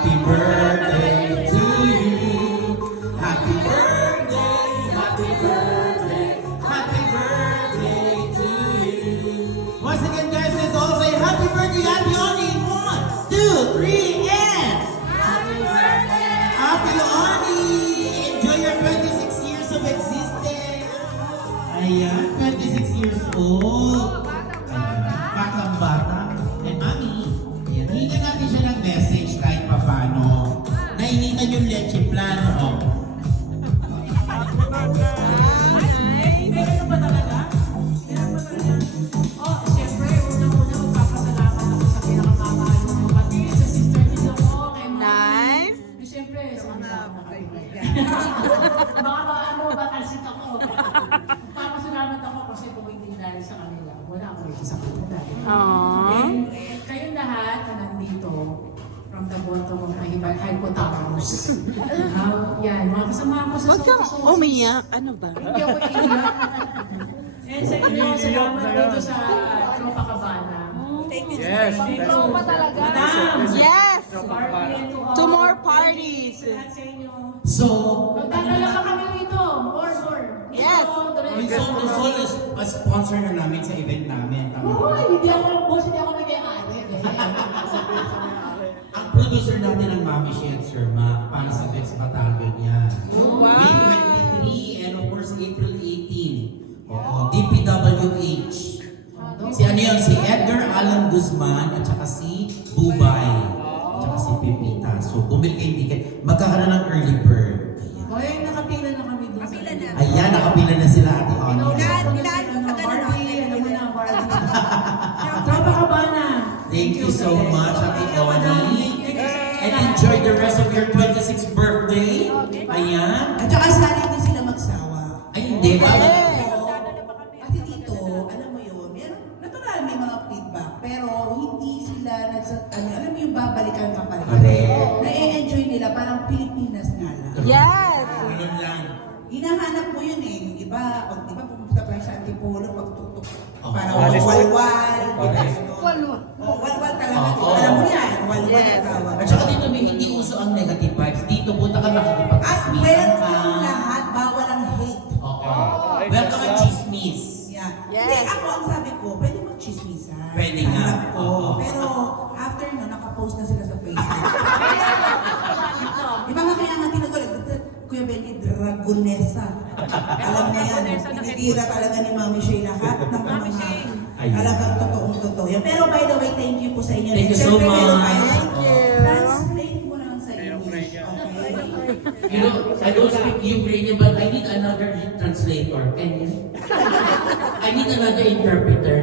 Happy birthday to you. Happy birthday, happy birthday, happy birthday to you. Once again, guys, let's all say happy birthday, Happy Oni. 1, 2, 3, and Happy birthday! Happy Oni. Enjoy your 26 years of existence. Ayan, 26 years old. Batang bata. And mami, ayan, hingan natin siya ng message kahit papano. Nainitan yung leche plan, oh. Meron ba talaga? Meron ba talaga? Oh, siyempre, unang-una magpapasalamat ako sa pinakamamahal ng kapatid, sa sister nila ko, kay mami. Nice. Siyempre, sa mga baka ba ano, batalsik ako. Papasalamat ako kasi kung hindi dahil sa kanila, wala ako rin sa kanila. Aww. And kayong lahat na nandito, from the bottom of my hypothalamus. Yan, mga kasama ko sa Huwag kang umiyak. Ano ba? Hindi ako iiyak. And sa inyo, salamat dito sa Copacabana. Yes. Tropa talaga. Yes! Party and to all. Two more parties. Lahat sa inyo. So, Magdadala pa kami rito. More. Yes. Rizal Sol is a sponsor na namin sa event namin. Tama ba? Hindi ako boss, hindi ako nag-i-ari. Ang producer natin ang Mami Shed Sir Mac para sa Vex Batalyon niya. May 23 and of course April 18. Oo, DPWH. Si ano yun? Si Edgar Alan Guzman at saka si Bubay. At saka si Pepita. So bumili kayong ticket. Magkakaroon ng early bird. Hoy, nakapila na kami doon. Nakapila na. Ayan, nakapila na sila Ate Oni. Copacabana. Thank you so much, Ate Oni. And enjoy the rest of your 26th birthday. Ayan. At saka sana hindi sila magsawa. Ay, hindi. Bakit? Kasi dito, alam mo yun, natural may mga feedback, pero hindi sila alam mo yung babalikan ka pa rin. Correct. Na-enjoy nila, parang Pilipinas nga lang. Yes! Ganun lang. Hinahanap mo yun eh. Yung iba, pag di ba pumunta pa sa Antipolo, pagtutok, Oh. parang Alis. walwal. Correct. Oh, walwal talaga. Oh. Alam mo yan, walwal ang tawag. At saka dito may hindi uso ang negative vibes. Dito punta ka At makikipag-chismisan welcome ka. lahat, bawal ang hate. Oo. Welcome ang chismis. Yeah. Yes. Hindi, ako ang sabi ko, pwede mag-chismisan. Pwede nga. Hanap ko. Oo. Pero after no, nakapost na sila sa Facebook. Di ba nga kaya nga tinagulat, Kuya Benny, Dragonesa. Alam na yan, tinitira talaga ni Mami Shay lahat ng mga Ayun. talagang totoong-totoo yan. Pero by the way, thank you po sa inyo. Thank you so Siyempre, meron much. tayo. Thank you. Translate mo lang sa English, okay? You know, I don't speak Ukrainian, but I need another translator. Can you? I need another interpreter.